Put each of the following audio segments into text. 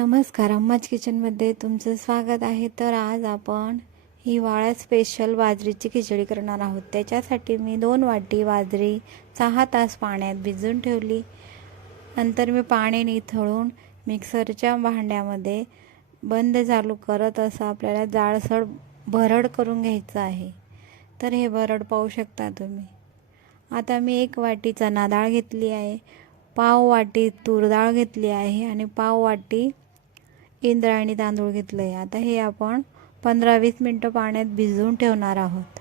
नमस्कार अम्माज किचनमध्ये तुमचं स्वागत आहे. तर आज आपण हिवाळ्यात स्पेशल बाजरीची खिचडी करणार आहोत. त्याच्यासाठी मी दोन वाटी बाजरी सहा तास पाण्यात भिजून ठेवली. नंतर मी पाणी निथळून मिक्सरच्या भांड्यामध्ये बंद चालू करत असं आपल्याला जाडसर भरड करून घ्यायचं आहे. तर हे भरड पाहू शकता तुम्ही. आता मी एक वाटी चना डाळ घेतली आहे पाव वाटी तूर डाळ घेतली आहे आणि पाव वाटी इंद्रायणी तांदूळ घेतलं आहे आता हे आपण पंधरा वीस मिनटं पाण्यात भिजवून ठेवणार आहोत.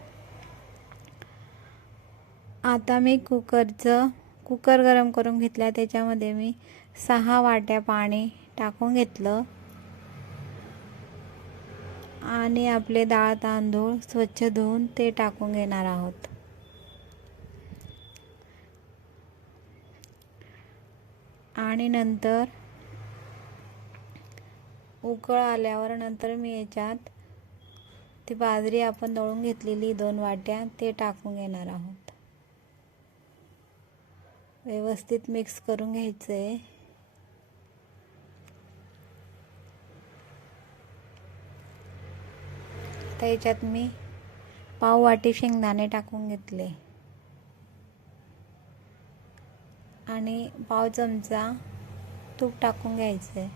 आता मी कुकरचं कुकर गरम करून घेतला त्याच्यामध्ये मी सहा वाट्या पाणी टाकून घेतलं. आणि आपले डाळ तांदूळ स्वच्छ धुवून ते टाकून घेणार आहोत. आणि नंतर उकळ आल्यावर नंतर मी याच्यात ती बाजरी आपण दळून घेतलेली दोन वाट्या ते टाकून घेणार आहोत. व्यवस्थित मिक्स करून घ्यायचं आहे तर याच्यात मी पाव वाटी शेंगदाणे टाकून घेतले. आणि पाव चमचा तूप टाकून घ्यायचं आहे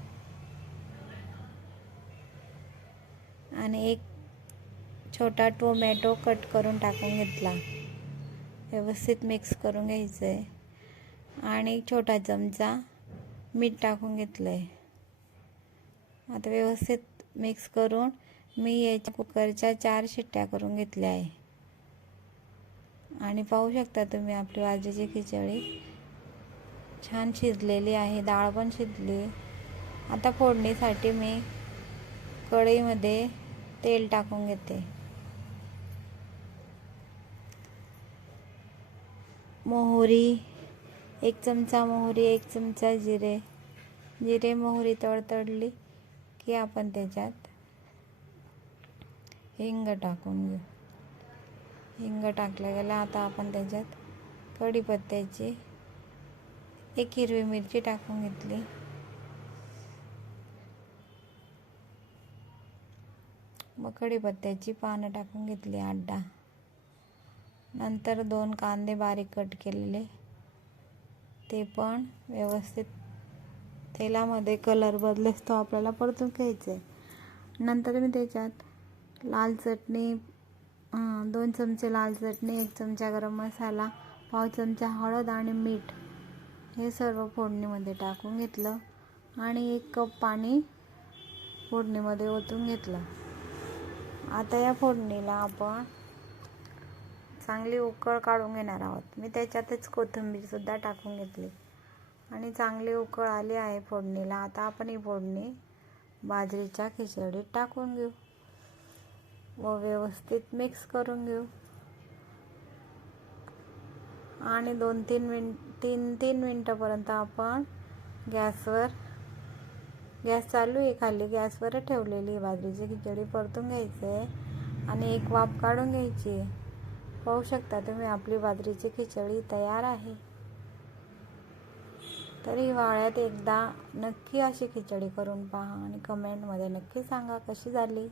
आणि एक छोटा टोमॅटो कट करून टाकून घेतला. व्यवस्थित मिक्स करून घ्यायचं आहे आणि छोटा चमचा मीठ टाकून घेतलं आहे आता व्यवस्थित मिक्स करून मी याच्या कुकरच्या चार शिट्ट्या करून घेतल्या आहे आणि पाहू शकता तुम्ही आपली आजीची खिचडी छान शिजलेली आहे डाळ पण शिजली. आता फोडणीसाठी मी कढईमध्ये तेल टाकून घेते. मोहरी एक चमचा मोहरी एक चमचा जिरे. जिरे मोहरी तडतडली की आपण त्याच्यात हिंग टाकून घेऊ. हिंग टाकलं गेलं आता आपण त्याच्यात कढीपत्त्याची एक हिरवी मिरची टाकून घेतली. मग कढीपत्त्याची पानं टाकून घेतली आड्डा. नंतर दोन कांदे बारीक कट केलेले. ते पण व्यवस्थित तेलामध्ये कलर बदलेस तो आपल्याला परतून घ्यायचा आहे नंतर मी त्याच्यात लाल चटणी दोन चमचे लाल चटणी एक चमचा गरम मसाला पाव चमचा हळद आणि मीठ हे सर्व फोडणीमध्ये टाकून घेतलं आणि एक कप पाणी फोडणीमध्ये ओतून घेतलं. आता या फोडणीला आपण चांगली उकळ काढून घेणार आहोत. मी त्याच्यातच कोथिंबीरसुद्धा टाकून घेतली. आणि चांगली उकळ आली आहे फोडणीला. आता आपण ही फोडणी बाजरीच्या खिचडीत टाकून घेऊ. व व्यवस्थित मिक्स करून घेऊ. आणि दोन तीन मिन तीन तीन मिनटापर्यंत आपण गॅसवर गॅस चालू आहे खाली गॅसवर ठेवलेली बाजरीची खिचडी परतून घ्यायची आहे आणि एक वाफ काढून घ्यायची आहे. पाहू शकता तुम्ही आपली बाजरीची खिचडी तयार आहे. तर हिवाळ्यात एकदा नक्की अशी खिचडी करून पहा आणि कमेंटमध्ये नक्की सांगा कशी झाली.